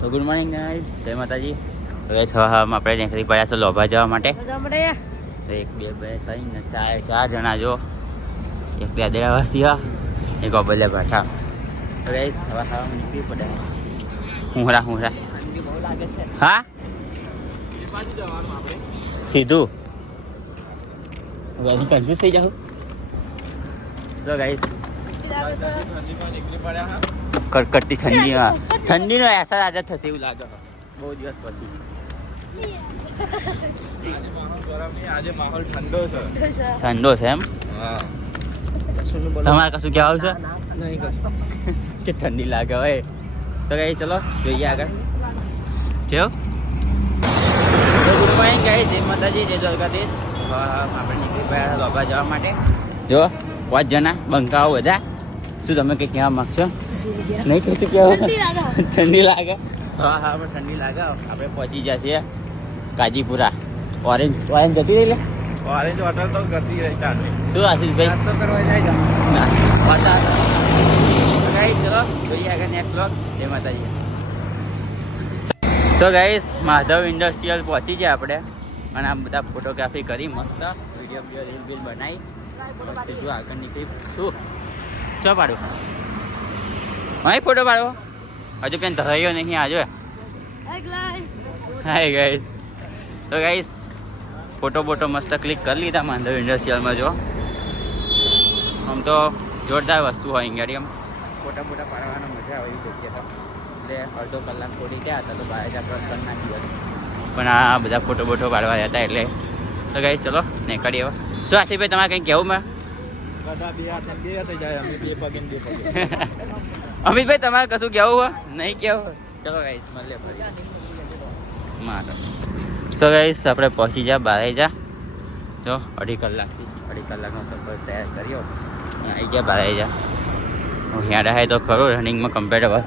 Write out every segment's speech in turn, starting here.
તો good morning guys, જય માતાજી. તો ગાઈસ હવામાં આપણે નીકળી પડ્યા છે લોભા જવા માટે. તો 1 2 3 ને 4 જણા જો. એક દાદરાવાસી એક ઓબલે ભાઠા. તો ગાઈસ હવામાં નીકળી પડ્યા. હુંરા ઠંડી બહુ લાગે છે. હા એ બાજુ જવાનું આપણે સીધું હવે કન્ફ્યુઝ થઈ જાવ. તો ગાઈસ કડકડતી ઠંડીનો અહેસાસ આજે થશે એવું લાગે બહુ દિવસ પછી. આજે માહોલ ઠંડો છે એમ. તમારે કશું કહેવાનું છે કે ઠંડી લાગે હોય તો કઈ ચલો જોઈએ આગળ. કેવું ગુડ મોર્નિંગ ગાઈસ, જય માતાજી, જય દ્વારકાધીશ. આપણે નીકળી પડ્યા લોભા જવા માટે. જો 5 જણા બંકાઓ બધા. શું તમે કંઈ કહેવા માંગશો? નહીં કશું કહેવા? ઠંડી લાગે. હા આપણે ઠંડી લાગે. આપણે પહોંચી ગયા છીએ કાજીપુરા. ઓરેન્જ જતી રહી લે. ઓરેન્જ હોટલ તો કરતી રહી ચાલતી. શું આશીષભાઈ? નાસ્તો કરવા જાય ચલો જોઈએ આગળ નેક્સ્ટ બ્લોગ. જય માતાજી. તો ગાઈસ માધવ ઇન્ડસ્ટ્રીયલ પહોંચી ગયા આપણે અને આ બધા ફોટોગ્રાફી કરી મસ્ત વિડીયો રીલ બનાવી સીધું આગળ નીકળી. શું પાડું? હા ફોટો પાડો. હજુ પેન ધરાયો નહીં આજો. Hi guys. તો ગાઈસ ફોટો મસ્ત ક્લિક કરી લીધા માધવ ઇન્ડસ્ટ્રીયલમાં. જો આમ તો જોરદાર વસ્તુ હોય અહીંયા એમ ફોટા પાડવાનો મજા આવે એવી જગ્યા. એટલે અડધો કલાક થોડી ગયા હતા તો બહાર જ આપણે કરી નાખી હતી પણ આ બધા ફોટો પાડવા હતા એટલે. તો ગાઈસ ચલો નીકળીએ હવે. શું આશીષભાઈ તમારે કંઈ કહેવું મેં? અમિતભાઈ તમારે કશું કહેવું હોય? નહીં કહેવું? ચલો ગાઈસ મળીએ ફરી. તો ગાઈસ આપણે પહોંચી જા બારેજા. જો 2.5 કલાકનો સફર તૈયાર કર્યો. આવી ગયા બારેજા. યાદ આવે તો ખરું રનિંગમાં કમ્પ્લીટ. હવે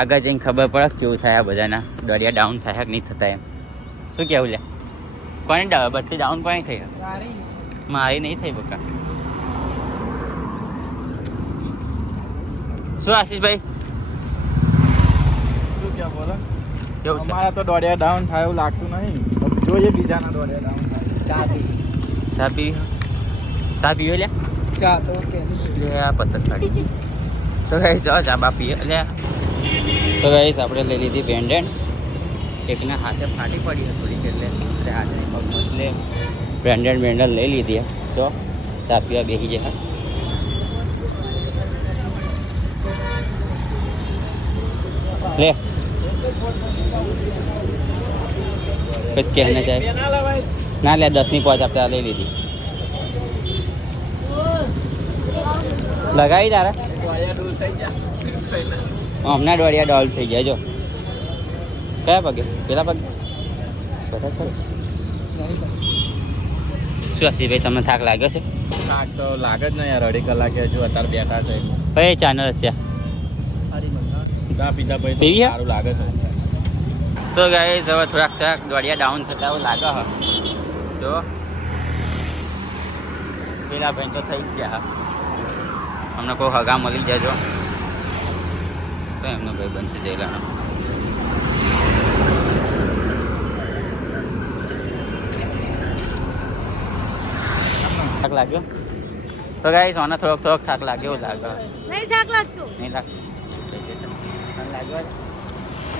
આગળ જઈને ખબર પડે કેવું થાય આ બધાના દરિયા ડાઉન થાય કે નહીં થતા એમ. શું કહેવું લે? કોને બધી ડાઉન કોને થઈ? મારી નહીં થઈ બકા. શું આશીષભાઈ? શું ક્યાં બોલો? કેવું છે? અમારા તો દોડિયા ડાઉન થાય એવું લાગતું નહીં. જોઈએ બીજાના દોડિયા ડાઉન થાય. ચા પીવે લે. ચા તો આ પત્તર સાડી. તો ગાઈસ ચા બા પીએ લે. તો ગાઈસ આપણે લઈ લીધી બેન્ડેડ. એકના હાથે ફાટી પડી થોડીક એટલે હાથની પગ એટલે બેન્ડેડ લઈ લીધી. તો ચા પીવા બેસી જાય. લે બસ કહેને જાય ના લે 10ની 5 આપણે લઈ લીધી. લગાવી તારા હમણાં દોડિયા ડોલ થઈ ગયા. જો કયા પગે? પેલા પગે. શું આશીષભાઈ તમને થાક લાગ્યો છે? થાક તો લાગે જ ને યાર. 2.5 કલાકે હજુ અત્યારે બેઠા છે. કઈ ચાનલ છે? ચા પીધા પછી સારું લાગે છે. તો ગાઈસ હવે થોડાક દોડિયા ડાઉન થતા એવું લાગે હ. જો પેલા ભાઈ તો થઈ ગયા. અમને કોઈ હગા મળી જાય જો તો એમનો ભાઈ બનશે જયલાનો. થાક લાગ્યો? તો ગાઈસ મને થોડોક થાક લાગ્યો લાગે. નહીં થાક લાગતો. નહીં લાગતો.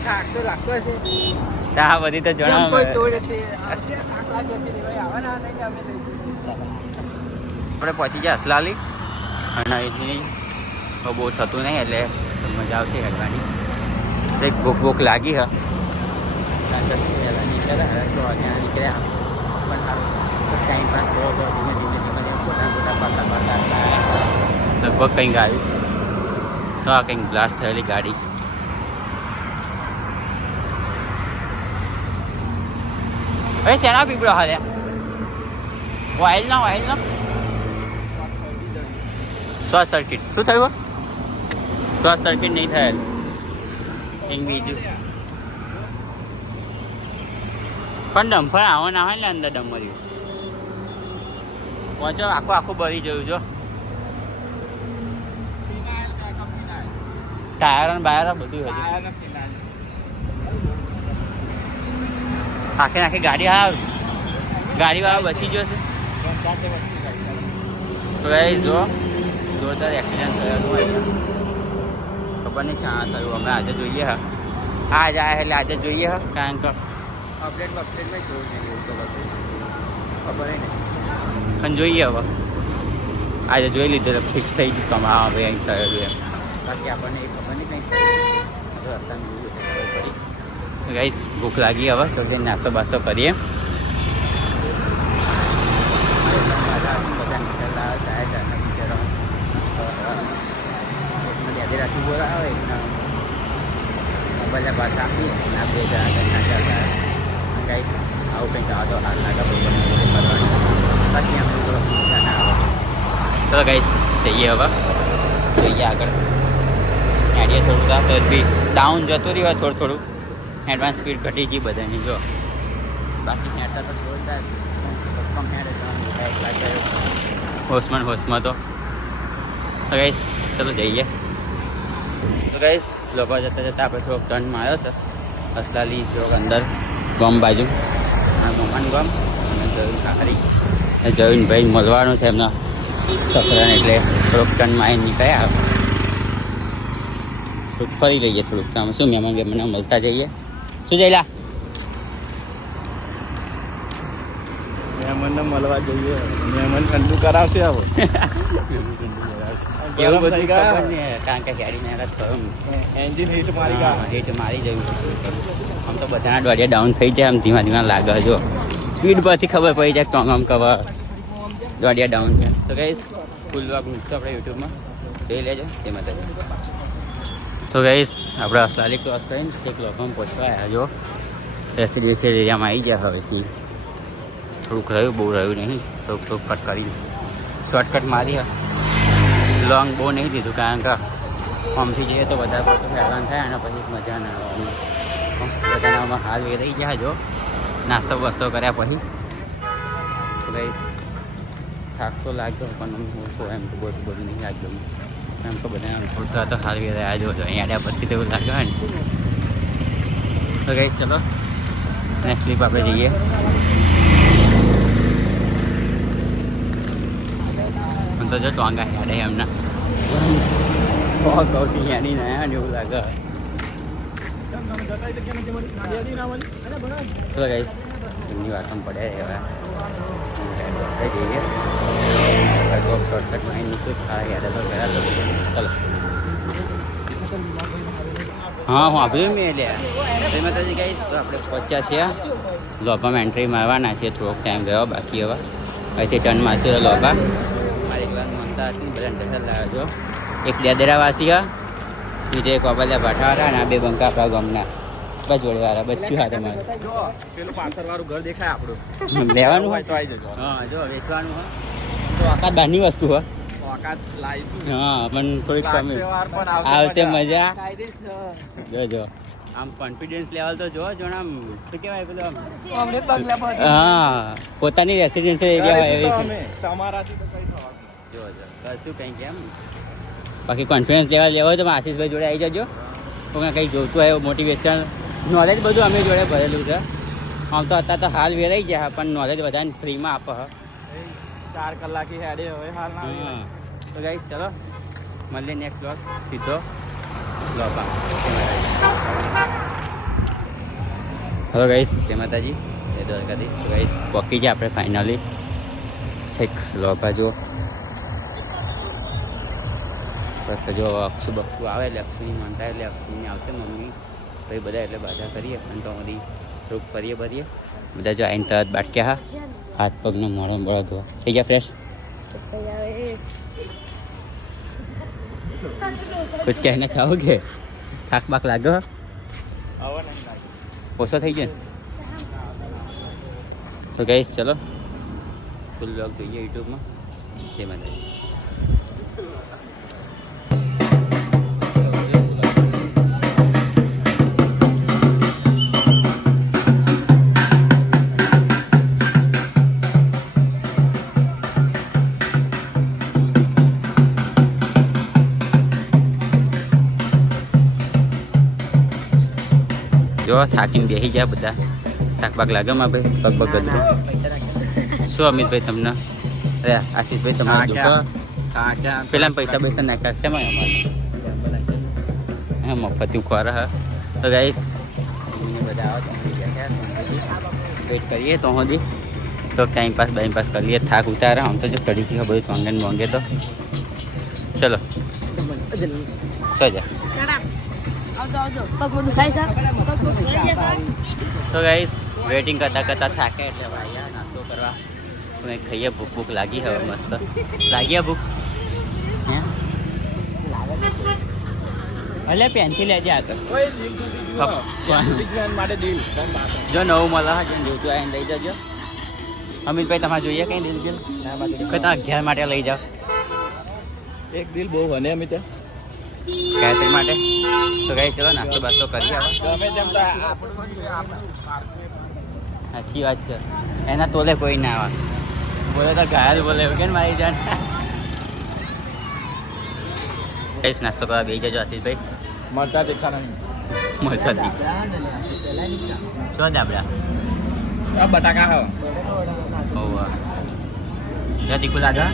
થાક તો લાગતો હશે. આ બધી તો જણાવ. આપણે પહોંચી ગયા અસલાલી અને અહીંથી બહુ થતું નહીં એટલે મજા આવતી હેડવાની. એક ભૂખ લાગી હા નીકળ્યા પણ ટાઈમ પાસ થયો હતો. ધીમે ફોટા પાડતા લગભગ કંઈક આવ્યું તો આ કંઈક બ્લાસ્ટ થયેલી ગાડી. અરે શેના પીપળો હાલે? વાઇલ ના શોર્ટ સર્કિટ. શું થયું? શોર્ટ સર્કિટ નહીં થયેલ કંઈક બીજું. પણ ડમ્ફર આવો ના હોય ને અંદર ડમર્યું પહોંચો આખું બળી જયું. જો ટાયર અને બાયર બધું હોય. આખી ગાડી હાવ ગાડીવાળો બચી ગયો છે. તો ગાઈસ જો જોરદાર એક્સિડન્ટ થયેલું હોય ખબર નહીં ક્યાં થયું. અમે આજે જોઈએ હા આજ આવ્યા એટલે આજે જોઈએ હા કારણ કે અપડેટમાં જોયું નહીં એવું તો બધું ખબર નહીં પણ જોઈએ હવે આજે જોઈ લીધું તો ફિક્સ થઈ ગયું કમા હવે અહીં થયેલું એમ. બાકી આપણને એ ખબર નહીં કંઈ રસ્તામાં જોયું ખબર પડી. ગાઈસ ભૂખ લાગી હવે તો જઈને નાસ્તો બાસ્તો કરીએ. રાખી બોલાવે મોબાઈલ બાદ રાખી ના 2 જણા ગાઈસ આવું કંઈક આવો હાલ લાગે બાકી અમે તો ના આવે. ચલો ગાઈસ જઈએ હવે જોઈએ આગળ હેડીએ થોડું તો બી ડાઉન જતું રહ્યું થોડું એડવાન્સ સ્પીડ ઘટી ગઈ બધાની જો બાકી હેઠા તો જોરદાર કમ હેડે હોશમાં તો ગાઈસ ચલો જઈએ. તો ગાઈસ લોકો જતાં આપણે થોડોક ટર્ન માર્યો છે અસલાલી થોડોક અંદર ગામ બાજુ મમાન ગામ અને જવીન ખાખરી જવીનભાઈ મળવાનું છે એમના સસરાને એટલે થોડોક ટર્ન મારી નીકળ્યા થોડુંક ફરી લઈએ થોડુંક તો શું મહેમાન બેમાન મળતા જઈએ. શું જઈલા મહેમાનને મળવા જોઈએ મહેમાન ઠંડુ કરાવશે હવે એવું બધું ખબર નહીં કારણ કે ગાડી મેરા થયું એન્જિન હીટ હીટ મારી જવું આમ તો બધાના દોડિયા ડાઉન થઈ જાય આમ ધીમા લાગે જો સ્પીડ પરથી ખબર પડી જાય ટોંગ આમ કવર દોડિયા ડાઉન છે. તો ગાઈસ ફૂલ વાગ મૂકશો આપણે યુટ્યુબમાં જોઈ લેજો તેમાં તો. તો ગાઈસ આપણે અસલાલી ક્રોસ કરીને એક લોકોમાં પહોંચવા આવ્યા જો રેસિડેન્શિયલ એરિયામાં આવી ગયા હવેથી થોડુંક રહ્યું બહુ રહ્યું નહીં થોડુંક કટ કરી શોર્ટકટ મારી લોંગ બહુ નહીં દીધું કારણ કે આમથી જઈએ તો વધારે પડતું હેરાન થાય અને પછી મજા ના આવે. બધાનામાં હાલ એ રહી ગયા જો નાસ્તો બસ્તો કર્યા પછી તો ગાઈસ થાક તો લાગ્યો પણ ઓછો એમ તો બધું નહીં લાગ્યું એમ તો બધા થોડું તો હાલ રહ્યા જો અહીંયા આડ્યા પછી તો એવું લાગે ને. તો ગાઈસ ચલો નેક્સ્ટ ક્લિપ આપણે જઈએ. તો જો ટોંગા હેડે એમના કૌથી હેડી ના એવું લાગે. ચલો ગાઈસ એમની વાતમાં પડ્યા હવે જઈએ શોર્ટકટ મારી નીકળું ખારા હેડે તો ગયા ચલો. હા હું આપણે મેં લ્યા એમાં તો ગાઈસ તો આપણે પહોંચ્યા છીએ લોભામાં એન્ટ્રી મારવાના છીએ થોડોક ટાઈમ ગયો બાકી હવે અહીંથી ટર્ન મારશે લોભા બધા ડસલ લાવ્યો છો એક દેદરાવાસી હા બીજે એક ઓબલ્યા ભાઠાવાળા અને આ 2 બંકા આપણા ગામના બજોડવાળા બચ્ચું હા તમારે પેલું પાછળવાળું ઘર દેખાય આપણું લેવાનું હોય તો આવી જજો. હા જો વેચવાનું હોય તો આકાત બહારની વસ્તુ હોય ઓકાત લાવીશું હા પણ થોડીક કમી આવશે મજા જોજો આમ કોન્ફિડન્સ લેવલ તો જો આમ શું કહેવાય પેલું હા પોતાની રેસિડેન્શિયલ એરિયા હોય એવી તમારાથી તો કઈ થવાનું જો શું કંઈ કેમ બાકી કોન્ફિડન્સ લેવલ લેવો હોય તો આશીષભાઈ જોડે આવી જજો કોઈ કંઈ જોઈતું હોય મોટિવેશન નોલેજ બધું અમે જોડે ભરેલું છે. આમ તો અત્યારે તો હાલ વેરાઈ ગયા પણ નોલેજ બધાને ફ્રીમાં આપે 4 કલાકે હેડે હવે હાલ ના હા. તો ગાઈસ ચલો મળીએ નેક્સ્ટ વ્લોગ સીધો લોપા. હેલો ગાઈસ જય માતાજી જય દ્વારકાધીશ. તો ગાઈસ પહોંચી ગયા આપણે ફાઇનલી છેક લોપા જો બસ જો અક્ષુ બક્ષુ આવે એટલે અક્ષુની માનતા એટલે અક્ષુની આવશે મમ્મી પછી બધા એટલે બાધા કરીએ અને તો બધી થોડુંક ફરીએ ભરીએ બધા જો આઈને તરત બાટક્યા હા હાથ પગનો મોઢો બળો ધોવા થઈ ગયા ફ્રેશ. कुछ कहना चाहोगे થાક બાક લાગ્યો ઓછો થઈ ગયો તો ગાઈસ ચલો ફૂલ વ્લોગ જોઈએ યુટ્યુબમાં જય માતાજી. જો થાકીને બેસી ગયા બધા થાક બાક લાગે માં ભાઈ પગ પગ ગધરું શું અમિતભાઈ તમને અરે આશીષભાઈ તમારે દુઃખ પેલા પૈસા નાખ્યા છે અમારે હા મફત ખોર હા તો ગાઈસ બધા આવો વેઇટ કરીએ તો હજી તો ટાઈમ પાસ કરી લઈએ થાક ઉતારે આમ તો જો ચડી ગયો બધું મોંઘે ને મોંઘે તો ચલો સો જા તો ગાઈસ વેઇટિંગ કરતા થાકે એટલે ભાઈ નાસ્તો કરવા કંઈક ખાઈએ ભૂખ લાગી હવે મસ્ત લાગી ભૂખ હે અલે પેન્સિલ લેજે આગળ જો નવું મળે હા જેને જોતું આવીને લઈ જજો અમિતભાઈ તમારે જોઈએ કઈ દિલ દિલ કઈ તમે 11 માટે લઈ જાઓ એક દિલ બહુ બને અમિત ગાયત્રી માટે તો ગઈ ચલો નાસ્તો બાસ્તો કરી આવો સાચી વાત છે એના તોલે કોઈ ના આવે બોલે તો ઘાયલ બોલે કે મારી જાન નાસ્તો કરવા બેસી જજો આશીષભાઈ મરચા તીખા નહીં મરચા શું દાબડા બટાકા હા ઓવા જા તીખું લાગે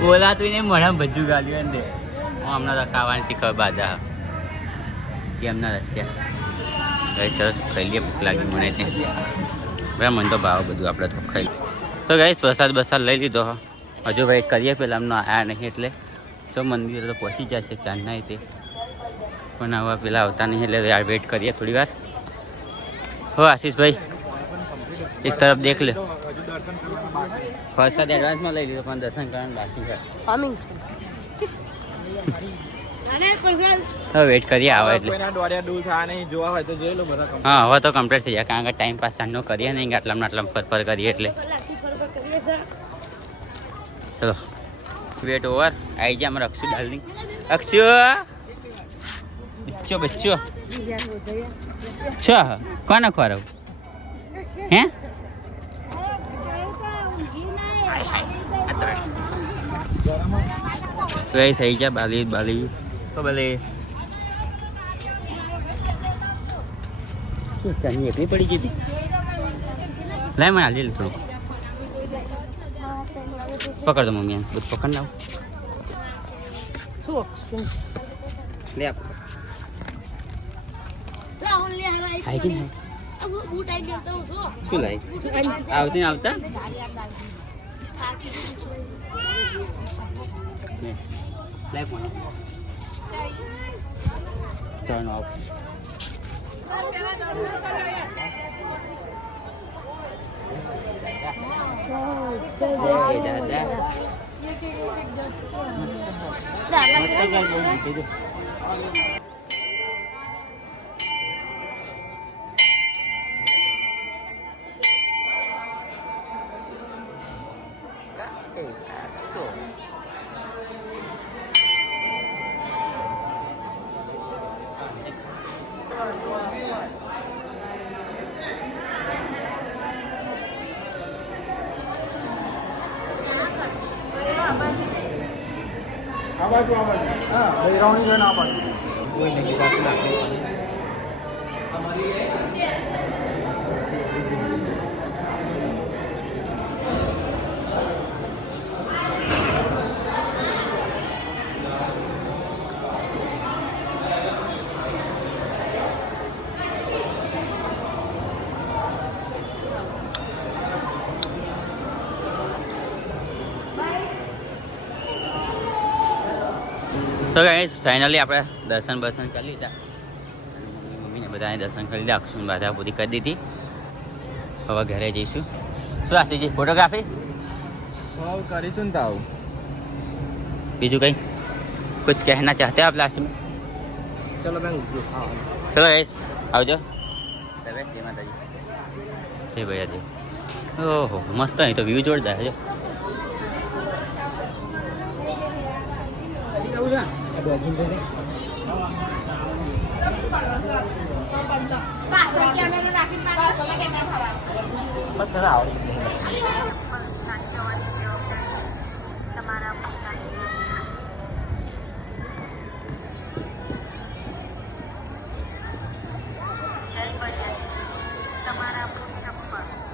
બોલાતું ને મને ભજ્જુ ગાલ્યું ને હું હમણાં તો ખાવાની શીખવા બાધા એમના રસ્યા ગઈ સરસ ખાઈ લઈએ ભૂખ લાગી મને ત્યાં બરાબર મને તો ભાવ બધું આપણે તો ખાઈ તો ગઈ વરસાદ લઈ લીધો હજુ વેઇટ કરીએ પેલા અમને આવ્યા નહીં એટલે જો મંદિર તો પહોંચી જશે ચાંદના તે પણ હવે પેલા આવતા નહીં એટલે યાર વેઇટ કરીએ થોડી વાર હો આશીષભાઈ इस तरफ देख ले प्रसाद एडवांस में ले लीधो पण दर्शन करવાનું બાકી છે હવે વેઇટ કરીએ આવે એટલે કોઈના દોડ્યા દૂર થા નહીં જોવા હોય તો જોઈ લો બધા હા હવે તો કમ્પ્લીટ થઈ જાય કારણ કે ટાઈમ પાસ સાંજનો કરીએ નહીં આટલા ફર કરીએ એટલે ચલો વેટ ઓવર આવી જાય અમારે અક્ષુ ડાર્લિંગ અક્ષુ બચ્ચો છ કોને ખવડાવું હે તો એ થઈ જાય બાલી તો ભલે શું ચાની એકલી પડી ગઈ હતી લાય મને હાલી થોડુંક પકડ દો મમ્મી બધું પકડ લાવ લે આપ હાઈ કે શું લાય આવતી આવતા લાય ફોન ટર્ન ઓફ તો ગાઈસ ફાઇનલી આપણે દર્શન કરી લીધા મમ્મીને બધાને દર્શન કરી લીધા અક્ષુને બાધા પૂરી કરી દીધી હવે ઘરે જઈશું શું આશીષજી ફોટોગ્રાફી કરીશું ને તાવ બીજું કંઈ कुछ कहना चाहते हैं आप लास्ट में ચલો બેન चलो गाइस આવજો જય માતાજી જય ભૈયાજી ઓહો મસ્ત અહીં તો વ્યૂ જોરદાર છે તમારા પુસ્તક પર